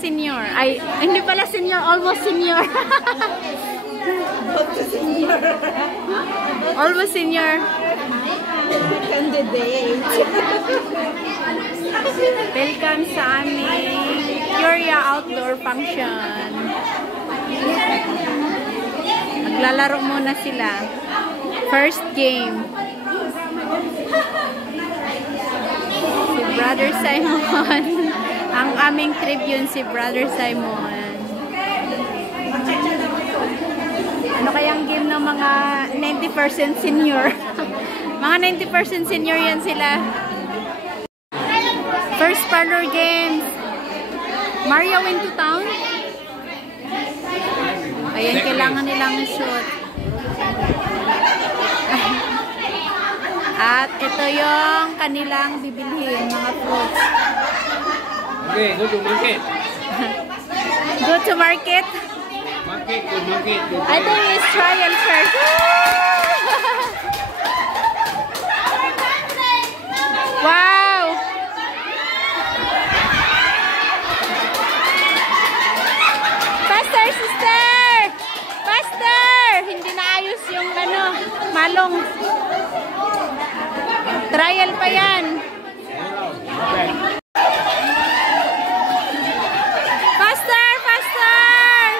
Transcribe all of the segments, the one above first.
senior. Ay, hindi pala senior, almost senior. Almost senior. Candidate. Welcome sa aming Curia Outdoor Function. Naglalaro muna sila. First game. Si Brother Simon. Ang aming tribune si Brother Simon. Ano kayang game ng mga 90% senior? Mga 90% senior yan sila. First parlor games. Mario into town. Ayan, kailangan nilang shoot. At ito yung kanilang bibilhin, mga fruits. Okay, go to market. Go to market? Market, go market. I think it's trial first. Wow! Faster, sister! Faster! Hindi naayos yung ano, malong. Trial pa yan. Faster! Faster!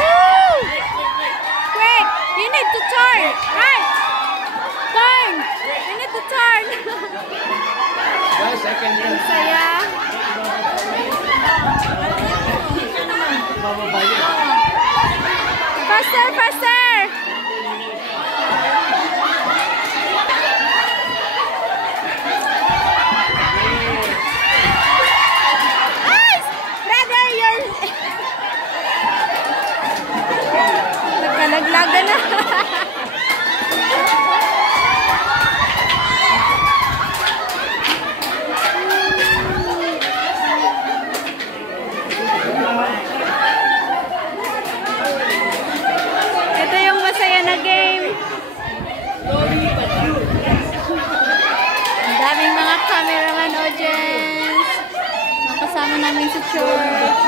Woo! Quick! You need to turn! Right! Turn! You need to turn! Ang saya. Faster! Faster! Nagkalaglaga na. Ito yung masaya na game. Ang daming mga cameraman audience. Kasama namin sa church.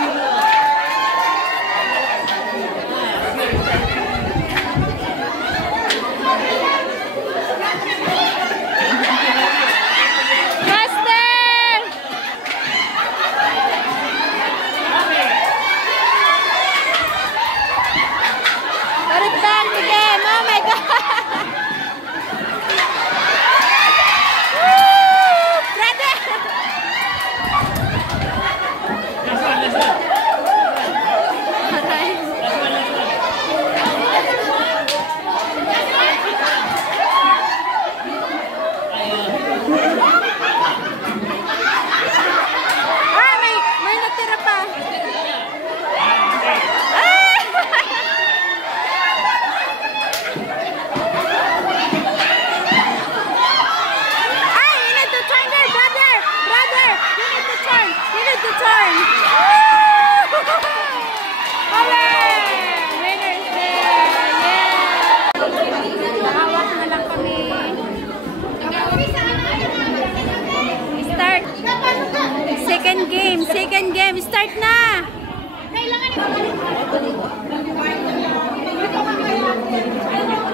Second game, start na!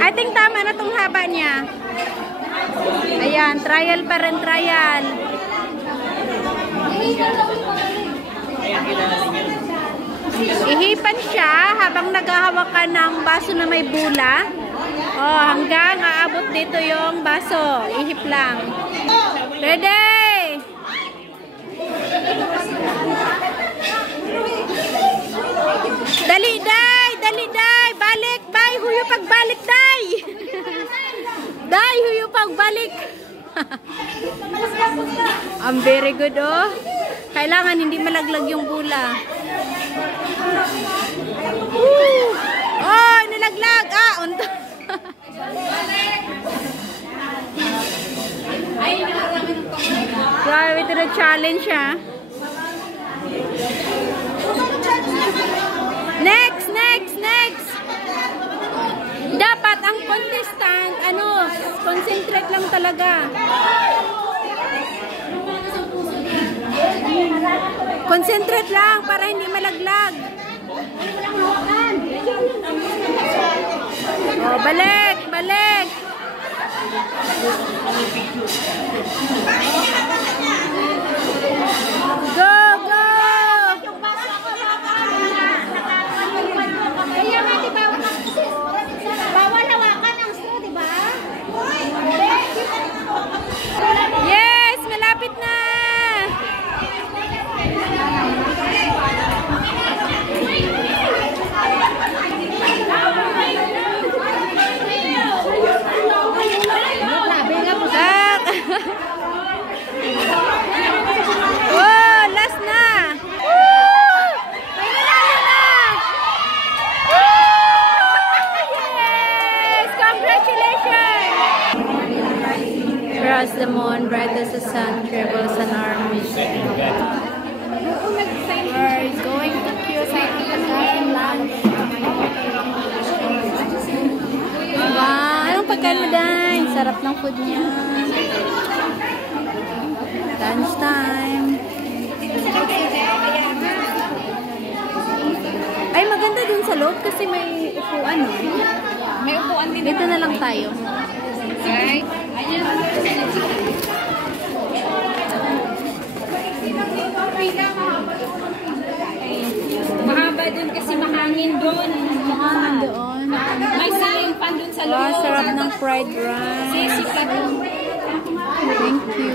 I think tama na tong haba niya. Ayan, trial pa rin, trial. Ihipan siya habang naghahawak ka ng baso na may bula. Oh, hanggang aabot dito yung baso. Ihip lang. Ready? Dali, day! Dali, day! Balik! Bay! Huyo pagbalik, day! Day! Huyo pagbalik! Ang very good, oh. Kailangan hindi malaglag yung bula. Woo! Oh, nilaglag! Ah, unto. Grabe ito na challenge, ha? Next, next, next. Dapat ang contestant, concentrate lang talaga. Concentrate lang para hindi malaglag. Oh, balik, balik. Go, go. Bawal hawakan ang straw, di ba? Yes, malapit na. Back. Oh, last na. Woo! May nanalo na. Yes, congratulations. Across the moon, bright as the sun, trembles an army. We're going to Kyoto and lunch. Wow, anong pagkain mo, Dan? Sarap ng food niya. Lunch time. Ay, maganda dun sa loob kasi may upuan. May upuan din. Dito na lang tayo. Okay. Mahaba dun kasi mahangin dun. Mahangin doon. May ceiling fan dun sa loob. Wow, sarap ng fried rice. Sisi pa dun. Thank you.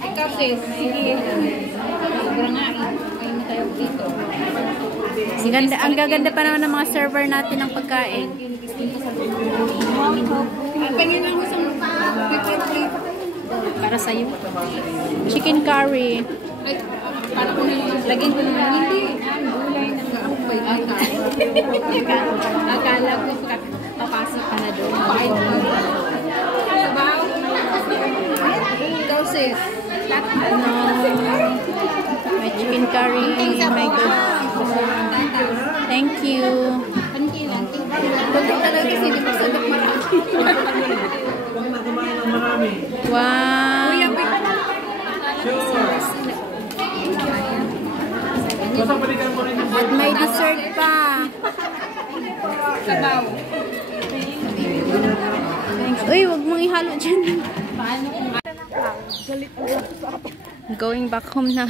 Ikaw sis. Sige. Sobrang nga eh. Kain na tayo dito. Ang gaganda pa naman ng mga server natin ng pagkain. Pangin lang gusto mo pa. Para sa'yo. Chicken curry. Ay, para ko naman. Lagyan ko naman. Hindi. Gulay ng kaupay. Akala ko papasok ka na doon. Sabaw. Ikaw sis. May chicken curry. My God. Thank you. Pagod talaga kasi di ba sadap marami. Wow. At may dessert pa. Sabaw. Thanks. Uy, wag mong ihalo dyan. Going back home na.